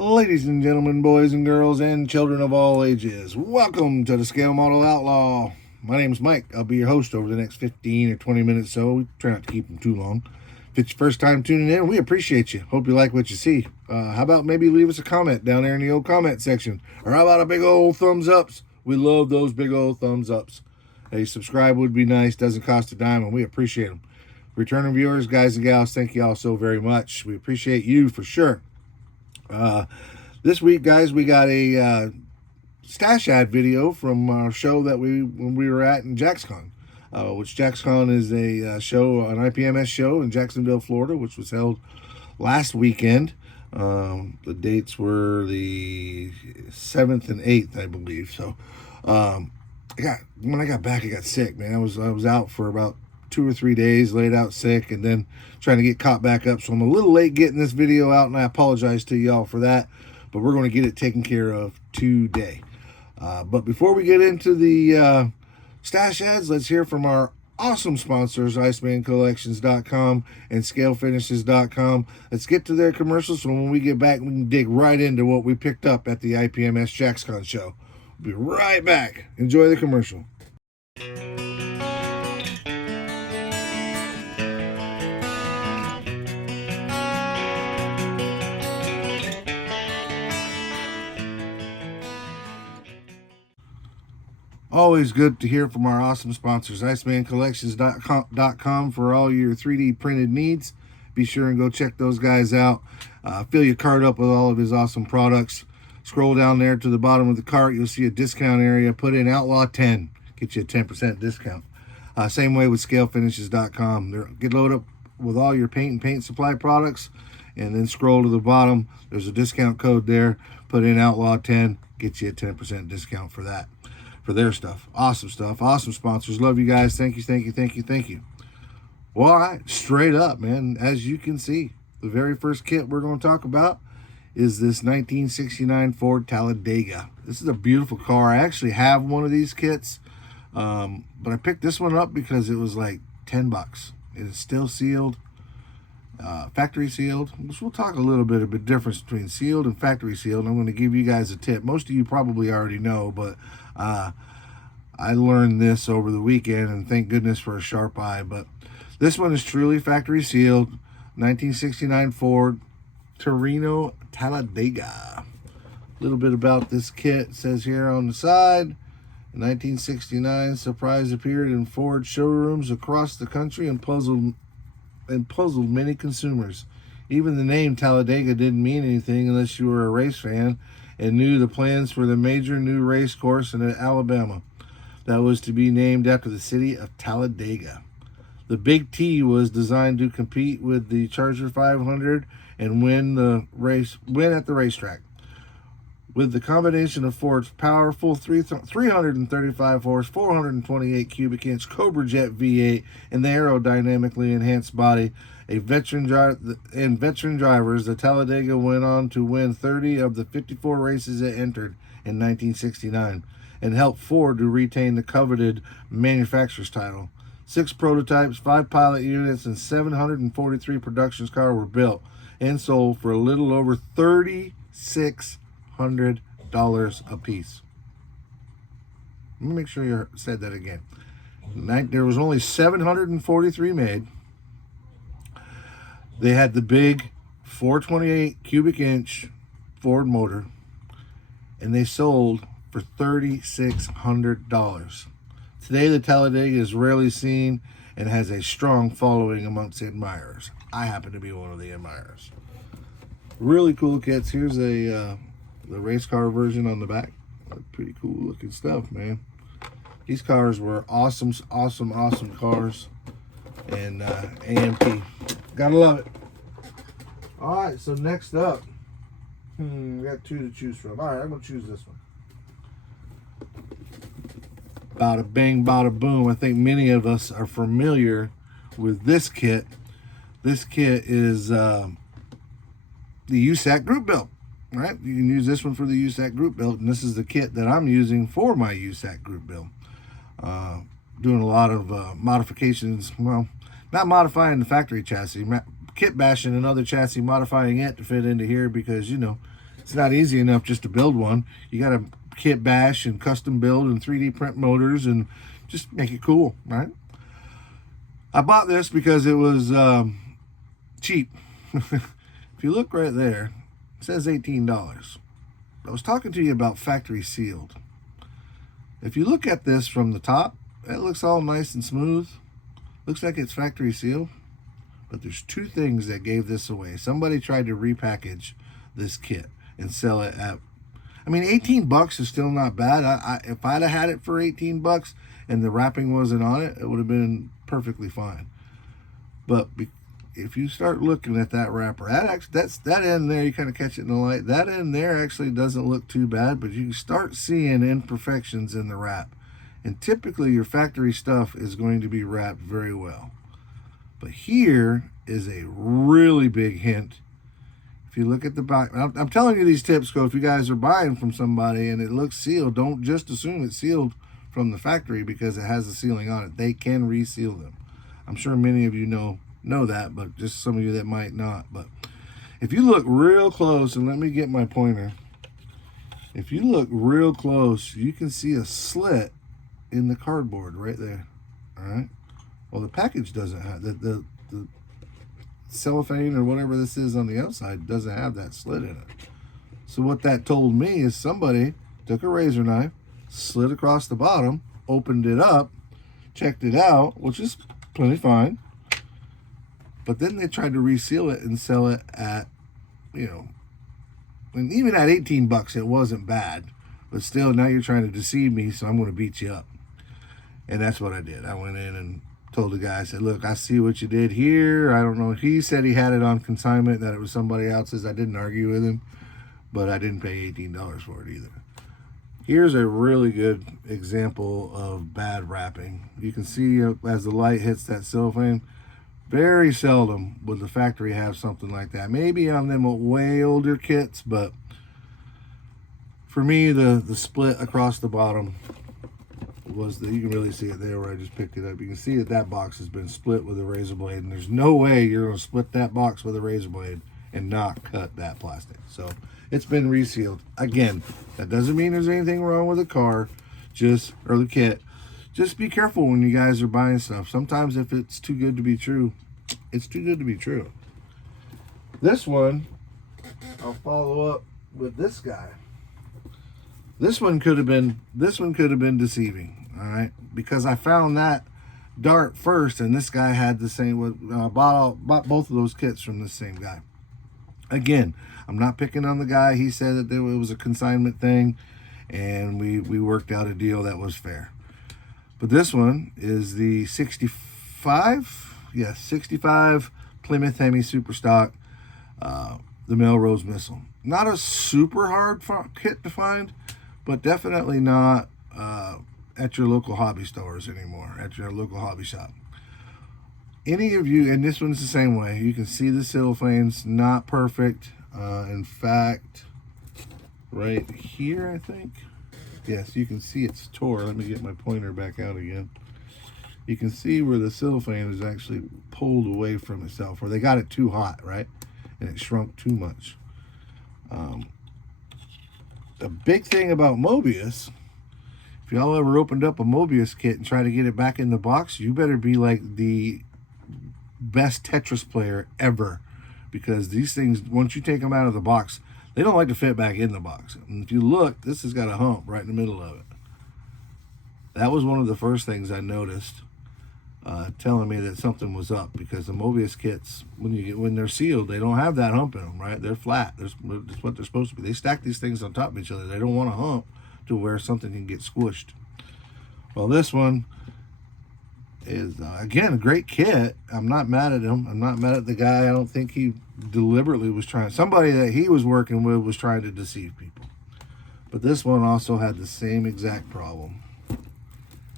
Ladies and gentlemen, boys and girls, and children of all ages, welcome to the Scale Model Outlaw. My name's Mike. I'll be your host over the next 15 or 20 minutes, so we try not to keep them too long. If it's your first time tuning in, we appreciate you. Hope you like what you see. How about maybe leave us a comment down there in the old comment section? Or how about a big old thumbs ups? We love those big old thumbs ups. A subscribe would be nice. Doesn't cost a dime, and we appreciate them. Returning viewers, guys and gals, thank you all so very much. We appreciate you for sure. This week, guys, we got a stash ad video from our show that when we were at in Jaxcon, which Jaxcon is a show, an IPMS show in Jacksonville, Florida, which was held last weekend. The dates were the 7th and 8th, I believe. So, when I got back, I got sick, man. I was out for about 2 or 3 days, laid out sick, and then trying to get caught back up. So I'm a little late getting this video out, and I apologize to y'all for that. But we're going to get it taken care of today. But before we get into the stash ads, let's hear from our awesome sponsors, IcemanCollections.com and ScaleFinishes.com. Let's get to their commercials, so when we get back, we can dig right into what we picked up at the IPMS Jaxcon show. We'll be right back. Enjoy the commercial. Always good to hear from our awesome sponsors, IcemanCollections.com, for all your 3D printed needs. Be sure and go check those guys out. Fill your cart up with all of his awesome products. Scroll down there to the bottom of the cart. You'll see a discount area. Put in Outlaw 10. Get you a 10% discount. Same way with ScaleFinishes.com. Get loaded up with all your paint and paint supply products. And then scroll to the bottom. There's a discount code there. Put in Outlaw 10. Get you a 10% discount for that. For their stuff. Awesome stuff. Awesome sponsors. Love you guys. Thank you, thank you, thank you, thank you. Well, all right. Straight up, man. As you can see, the very first kit we're going to talk about is this 1969 Ford Talladega. This is a beautiful car. I actually have one of these kits, but I picked this one up because it was like $10. It is still sealed, factory sealed, which we'll talk a little bit of the difference between sealed and factory sealed. I'm going to give you guys a tip. Most of you probably already know, but I learned this over the weekend, and thank goodness for a sharp eye. But this one is truly factory sealed, 1969 Ford Torino Talladega. A little bit about this kit. It says here on the side, in 1969, surprise appeared in Ford showrooms across the country and puzzled many consumers. Even the name Talladega didn't mean anything unless you were a race fan and knew the plans for the major new race course in Alabama that was to be named after the city of Talladega. The Big T was designed to compete with the Charger 500 and win at the racetrack. With the combination of Ford's powerful 335 horse, 428 cubic inch Cobra Jet V8 and the aerodynamically enhanced body, veteran drivers, the Talladega went on to win 30 of the 54 races it entered in 1969 and helped Ford to retain the coveted manufacturer's title. 6 prototypes, 5 pilot units, and 743 production cars were built and sold for a little over $3,600 a piece. Let me make sure you said that again. There was only 743 made. They had the big 428 cubic inch Ford motor, and they sold for $3,600. Today, the Talladega is rarely seen and has a strong following amongst admirers. I happen to be one of the admirers. Really cool kits. Here's the race car version on the back. Pretty cool looking stuff, man. These cars were awesome cars. And AMP. Gotta love it. All right, so next up, we got 2 to choose from. All right, I'm gonna choose this one. Bada bang, bada boom. I think many of us are familiar with this kit. This kit is the USAC group build, right? You can use this one for the USAC group build, and this is the kit that I'm using for my USAC group build. Doing a lot of modifications. Well, not modifying the factory chassis, kit bashing another chassis, modifying it to fit into here because, you know, It's not easy enough just to build one. You got to kit bash and custom build and 3D print motors and just make it cool, right? I bought this because it was cheap. If you look right there, it says $18. I was talking to you about factory sealed. If you look at this from the top, it looks all nice and smooth. Looks like it's factory sealed. But there's two things that gave this away. Somebody tried to repackage this kit and sell it at, I mean, 18 bucks is still not bad. If I'd have had it for 18 bucks and the wrapping wasn't on it, it would have been perfectly fine. But if you start looking at that wrapper, that end there, you kind of catch it in the light. That end there actually doesn't look too bad, but you can start seeing imperfections in the wrap. And typically your factory stuff is going to be wrapped very well. But here is a really big hint. If you look at the back, I'm telling you these tips, so if you guys are buying from somebody and it looks sealed, don't just assume it's sealed from the factory because it has the sealing on it. They can reseal them. I'm sure many of you know that, but just some of you that might not. But if you look real close, and let me get my pointer. If you look real close, you can see a slit in the cardboard right there. All right. Well, the package doesn't have the cellophane or whatever this is on the outside doesn't have that slit in it. So what that told me is somebody took a razor knife, slid across the bottom, opened it up, checked it out, which is plenty fine. But then they tried to reseal it and sell it at, and even at 18 bucks, it wasn't bad. But still, now you're trying to deceive me, so I'm going to beat you up. And that's what I did. I went in and told the guy, I said, look, I see what you did here. I don't know. He said he had it on consignment, that it was somebody else's. I didn't argue with him, but I didn't pay $18 for it either. Here's a really good example of bad wrapping. You can see as the light hits that cellophane, very seldom would the factory have something like that. Maybe on them way older kits, but for me, the split across the bottom was you can really see it there where I just picked it up. You can see that box has been split with a razor blade, and there's no way you're going to split that box with a razor blade and not cut that plastic. So it's been resealed. Again, that doesn't mean there's anything wrong with the car, or the kit. Just be careful when you guys are buying stuff. Sometimes if it's too good to be true, it's too good to be true. This one, I'll follow up with this guy. This one could have been deceiving, all right? Because I found that dart first, and this guy had the same. I bought both of those kits from the same guy. Again, I'm not picking on the guy. He said that it was a consignment thing, and we worked out a deal that was fair. But this one is the 65, yes, 65 Plymouth Hemi Super Stock, the Melrose Missile. Not a super hard kit to find, but definitely not at your local hobby stores anymore, at your local hobby shop. Any of you, and this one's the same way, you can see the cellophane's not perfect. In fact, right here, I think. Yes, you can see it's tore. Let me get my pointer back out again. You can see where the cellophane is actually pulled away from itself, or they got it too hot, right? And it shrunk too much. The big thing about Mobius, if y'all ever opened up a Mobius kit and try to get it back in the box, you better be like the best Tetris player ever, because these things, once you take them out of the box, they don't like to fit back in the box. And if you look, this has got a hump right in the middle of it. That was one of the first things I noticed, telling me that something was up, because the Mobius kits, when they're sealed, they don't have that hump in them, right? They're flat. That's what they're supposed to be. They stack these things on top of each other. They don't want a hump to where something can get squished. Well, this one is, again, a great kit. I'm not mad at him. I'm not mad at the guy. I don't think he deliberately was trying. Somebody that he was working with was trying to deceive people. But this one also had the same exact problem.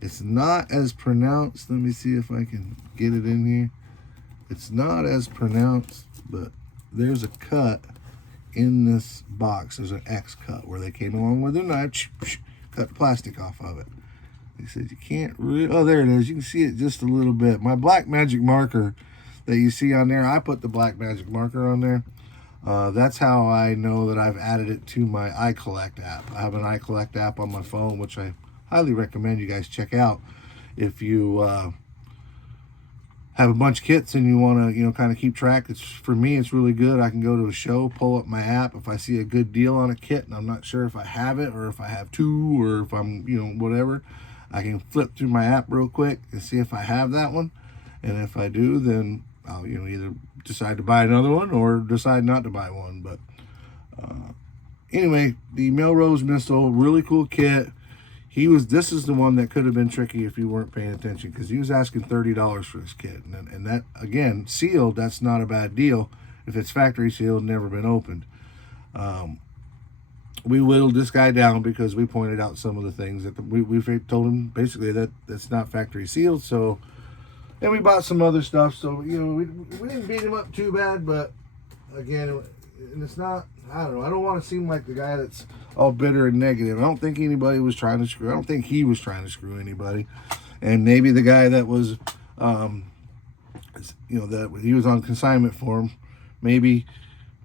It's not as pronounced. Let me see if I can get it in here. It's not as pronounced, but there's a cut in this box. There's an X cut where they came along with a knife, cut the plastic off of it. He said you can't really, oh, there it is. You can see it just a little bit. My black magic marker that you see on there, I put the black magic marker on there. That's how I know that I've added it to my iCollect app. I have an iCollect app on my phone, which I highly recommend you guys check out if you have a bunch of kits and you want to, kind of keep track. For me, it's really good. I can go to a show, pull up my app. If I see a good deal on a kit and I'm not sure if I have it or if I have two or if I'm, whatever, I can flip through my app real quick and see if I have that one. And if I do, then I'll, either decide to buy another one or decide not to buy one. But anyway, the Melrose Missile, really cool kit. This is the one that could have been tricky if you weren't paying attention, because he was asking $30 for this kit. And that, again, sealed, that's not a bad deal. If it's factory sealed, never been opened. We whittled this guy down because we pointed out some of the things that we told him basically that it's not factory sealed. So, and we bought some other stuff. So, we didn't beat him up too bad, but again, and it's not, I don't know, I don't want to seem like the guy that's all bitter and negative. I don't think anybody was trying to screw. I don't think he was trying to screw anybody. And maybe the guy that was, that he was on consignment for him, maybe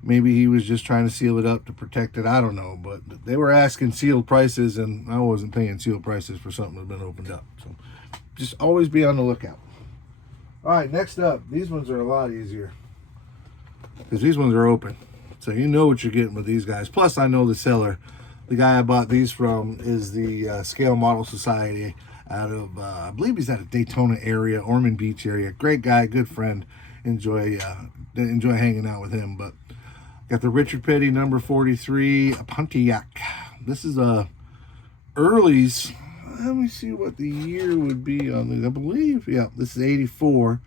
he was just trying to seal it up to protect it. I don't know. But they were asking sealed prices, and I wasn't paying sealed prices for something that's been opened up. So just always be on the lookout. All right, next up, these ones are a lot easier because these ones are open. So you know what you're getting with these guys. Plus, I know the seller. The guy I bought these from is the Scale Model Society out of, I believe he's out of Daytona area, Ormond Beach area. Great guy, good friend. Enjoy hanging out with him. But got the Richard Petty number 43 Pontiac. This is a early's. Let me see what the year would be on these. I believe, yeah, this is 84.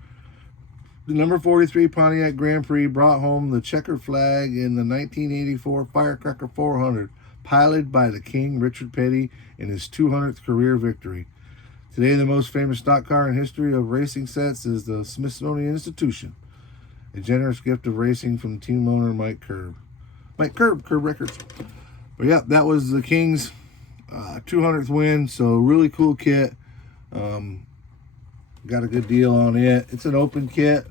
The number 43 Pontiac Grand Prix brought home the checkered flag in the 1984 Firecracker 400, piloted by the King Richard Petty in his 200th career victory. Today, the most famous stock car in history of racing sets is the Smithsonian Institution, a generous gift of racing from team owner Mike Curb. Curb Records. But yeah, that was the King's 200th win, so really cool kit. Got a good deal on it. It's an open kit,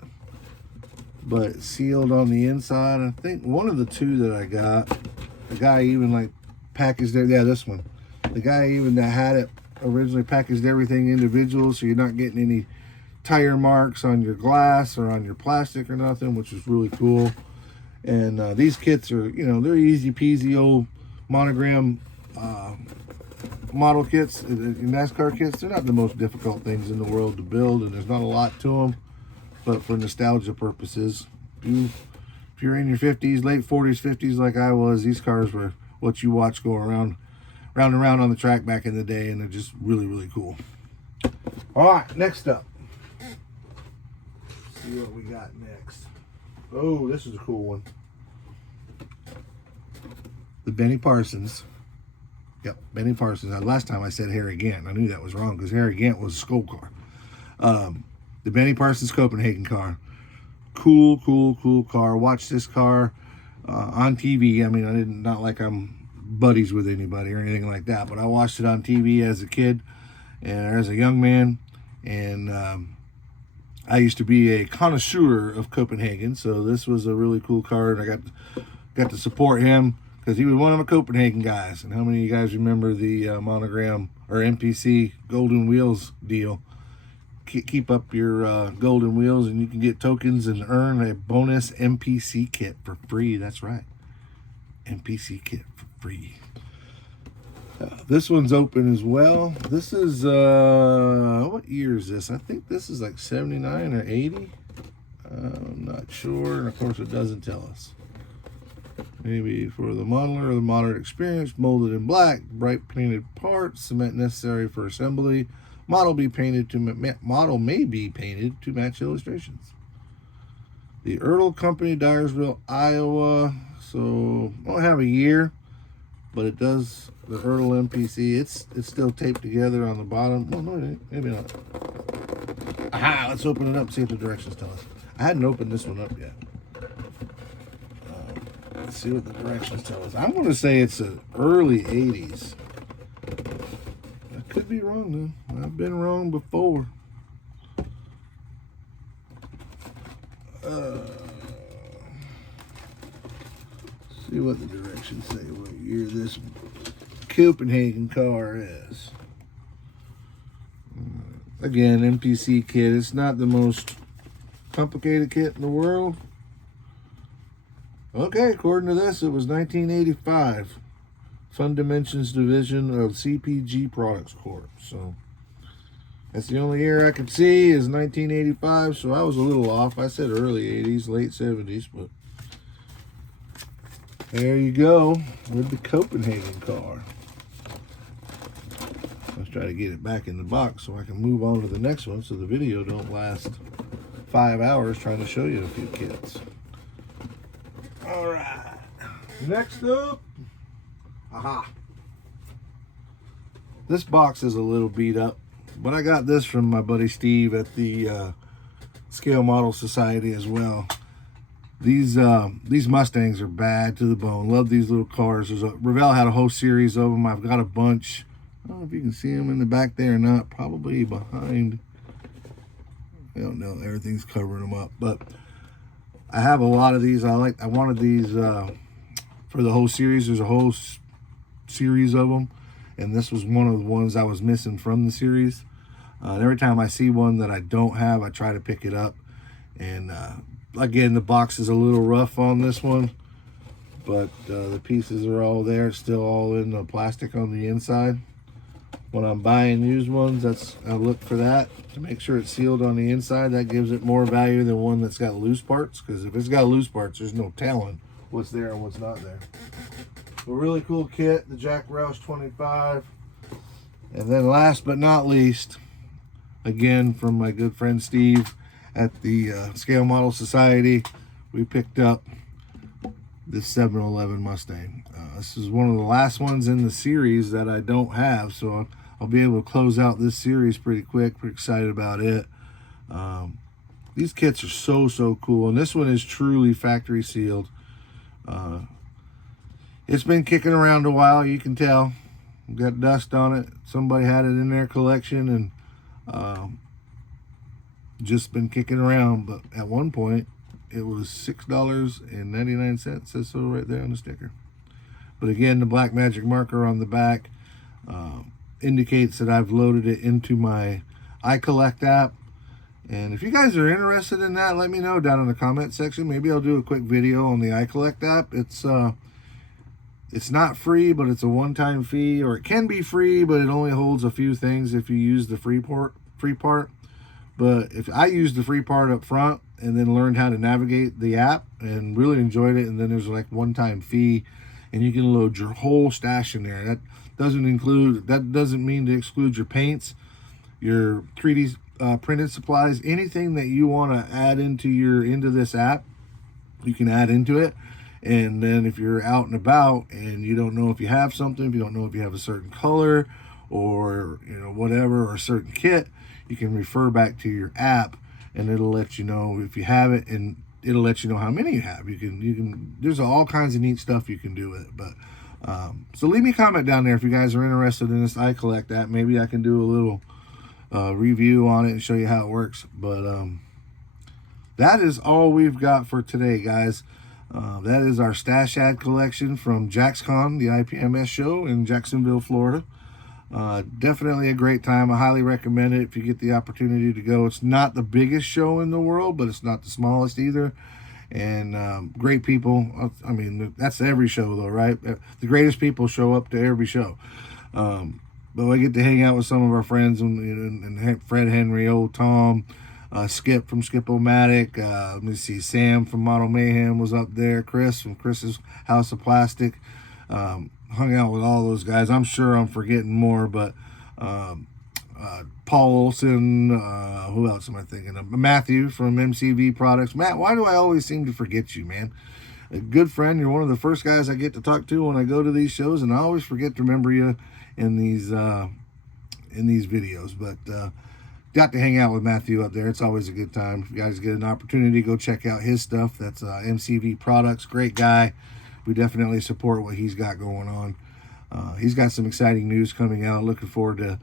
but sealed on the inside. I think one of the two that I got, the guy even packaged it. Yeah, this one. The guy even that had it originally packaged everything individual, so you're not getting any tire marks on your glass or on your plastic or nothing, which is really cool. And these kits are, they're easy peasy old monogram model kits, NASCAR kits. They're not the most difficult things in the world to build, and there's not a lot to them. But for nostalgia purposes, if you're in your 50s, late 40s, 50s like I was, these cars were what you watch go round and round on the track back in the day, and they're just really, really cool. All right, next up. Let's see what we got next. Oh, this is a cool one. The Benny Parsons. Yep, Benny Parsons. Now, last time I said Harry Gant. I knew that was wrong because Harry Gant was a school car. The Benny Parsons Copenhagen car. Cool car. Watched this car on TV. I mean, not like I'm buddies with anybody or anything like that, but I watched it on TV as a kid and as a young man. And I used to be a connoisseur of Copenhagen, so this was a really cool car, and I got to support him because he was one of the Copenhagen guys. And how many of you guys remember the monogram or MPC Golden Wheels deal? Keep up your golden wheels and you can get tokens and earn a bonus MPC kit for free. That's right, MPC kit for free. This one's open as well. This is what year is this? I think this is like 79 or 80. I'm not sure, and of course it doesn't tell us. Maybe for the modeler or the moderate experience, molded in black, bright painted parts, cement necessary for assembly. Model may be painted to match illustrations. The Ertl Company, Dyersville, Iowa. So I don't have a year, but it does. The Ertl MPC. It's still taped together on the bottom. Well, no, maybe not. Aha! Let's open it up. See what the directions tell us. I hadn't opened this one up yet. Let's see what the directions tell us. I'm going to say it's the early 80s. I could be wrong though. I've been wrong before. See what the directions say, what year this Copenhagen car is. Again, MPC kit. It's not the most complicated kit in the world. Okay, according to this, it was 1985. Fun Dimensions Division of CPG Products Corp. So that's the only year I could see is 1985. So I was a little off. I said early 80s, late 70s, but there you go with the Copenhagen car. Let's try to get it back in the box so I can move on to the next one so the video don't last 5 hours trying to show you a few kits. All right, next up, aha. This box is a little beat up, but I got this from my buddy Steve at the Scale Model Society as well. These Mustangs are bad to the bone. Love these little cars. Revell had a whole series of them. I've got a bunch. I don't know if you can see them in the back there or not. Probably behind. I don't know. Everything's covering them up. But I have a lot of these. I wanted these for the whole series. There's a whole series of them. And this was one of the ones I was missing from the series. And every time I see one that I don't have, I try to pick it up. And again, the box is a little rough on this one, but the pieces are all there. It's still all in the plastic on the inside. When I'm buying used ones, I look for that to make sure it's sealed on the inside. That gives it more value than one that's got loose parts, because if it's got loose parts, there's no telling what's there and what's not there. A really cool kit, the Jack Roush 25. And then last but not least, again from my good friend Steve at the Scale Model Society, we picked up this 711 Mustang. This is one of the last ones in the series that I don't have, so I'll be able to close out this series pretty quick. Pretty excited about it. These kits are so cool, and this one is truly factory sealed. It's been kicking around a while, you can tell. Got dust on it. Somebody had it in their collection and just been kicking around, but at one point it was $6.99. Says so right there on the sticker. But again, the black magic marker on the back indicates that I've loaded it into my iCollect app. And if you guys are interested in that, let me know down in the comment section. Maybe I'll do a quick video on the iCollect app. It's not free, but it's a one-time fee, or it can be free, but it only holds a few things if you use the free part. But if I used the free part up front and then learned how to navigate the app and really enjoyed it, and then there's like one-time fee, and you can load your whole stash in there. That doesn't mean to exclude your paints, your 3D printed supplies, anything that you want to add into this app, you can add into it. And then if you're out and about and you don't know if you have something, if you don't know if you have a certain color or whatever, or a certain kit, you can refer back to your app and it'll let you know if you have it, and it'll let you know how many you have. You can there's all kinds of neat stuff you can do with it. But so leave me a comment down there if you guys are interested in this iCollect app. Maybe I can do a little review on it and show you how it works. But that is all we've got for today, guys. That is our stash ad collection from Jaxcon, the IPMS show in Jacksonville, Florida. Definitely a great time. I highly recommend it if you get the opportunity to go. It's not the biggest show in the world, but it's not the smallest either. And great people. I mean, that's every show though, right? The greatest people show up to every show. But I get to hang out with some of our friends, and Fred Henry, Old Tom, Skip from Skip-O-Matic, let me see, Sam from Model Mayhem was up there, Chris from Chris's House of Plastic. Hung out with all those guys. I'm sure I'm forgetting more, but Paul Olson, who else am I thinking of? Matthew from MCV Products. Matt, why do I always seem to forget you, man? A good friend. You're one of the first guys I get to talk to when I go to these shows, and I always forget to remember you in these videos. But got to hang out with Matthew up there. It's always a good time. If you guys get an opportunity, go check out his stuff. That's MCV Products. Great guy. We definitely support what he's got going on. He's got some exciting news coming out. Looking forward to.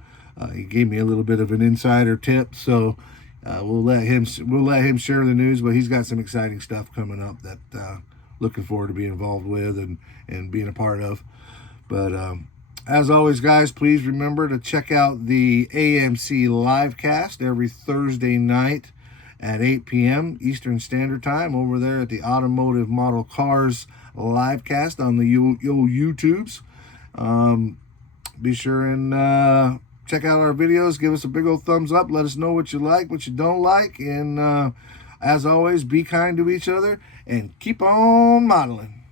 He gave me a little bit of an insider tip, so we'll let him share the news. But he's got some exciting stuff coming up that looking forward to being involved with and being a part of. But as always, guys, please remember to check out the AMC livecast every Thursday night at 8 p.m. Eastern Standard Time over there at the Automotive Model Cars livecast on the YouTubes. Be sure and check out our videos. Give us a big old thumbs up. Let us know what you like, what you don't like. And as always, be kind to each other and keep on modeling.